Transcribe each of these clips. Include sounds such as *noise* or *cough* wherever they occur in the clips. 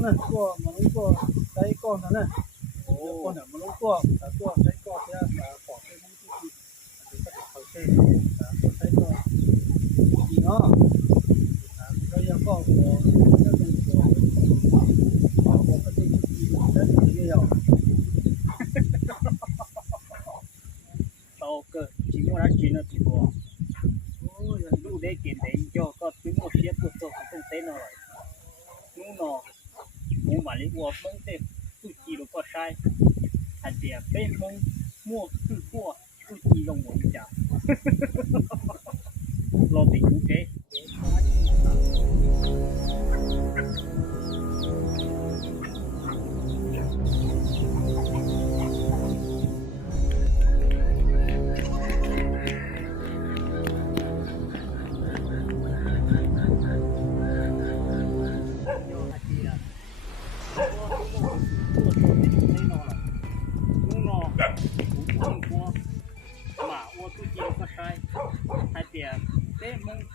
呢，过马龙过再一过呢，哦 *music*，过呢马龙过再过再过这样啊，跑这东西，就这个跑这，啊 *music*，再过，你呢？Oh, no. 我风在不脐的过山，还是被风没吃过肚脐肉，我 *noise* 讲，哈哈哈哈哈哈，老 *noise* 兵。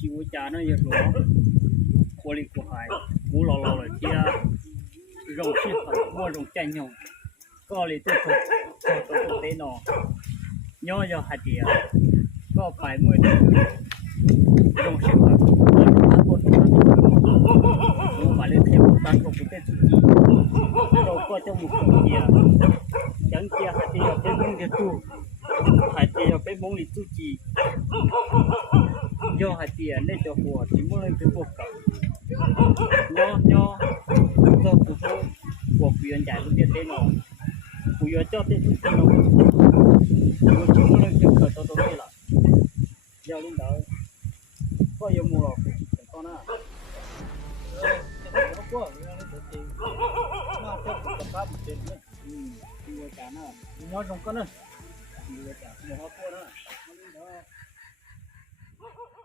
就家长也说，苦力苦海，孤老老的爹，肉体很，我重坚强。家里都是，都是电脑，娘家还得要，搞拜妹的多，挣钱，我老婆子都挣钱，我家里太孤单，都不带出去。老婆子不挣钱，娘家还得要，爹娘也多，还得要别忙里自己。要还田，那就火，全部来全部搞。牛牛，牛牛，火遍在这些田里，火遍这些田里。我全部来全部搞，都都对了。要领导，快有木了？快呢？好多，现在都停。嗯，牛大吗？牛重可能？牛大，牛好多呢。要领导。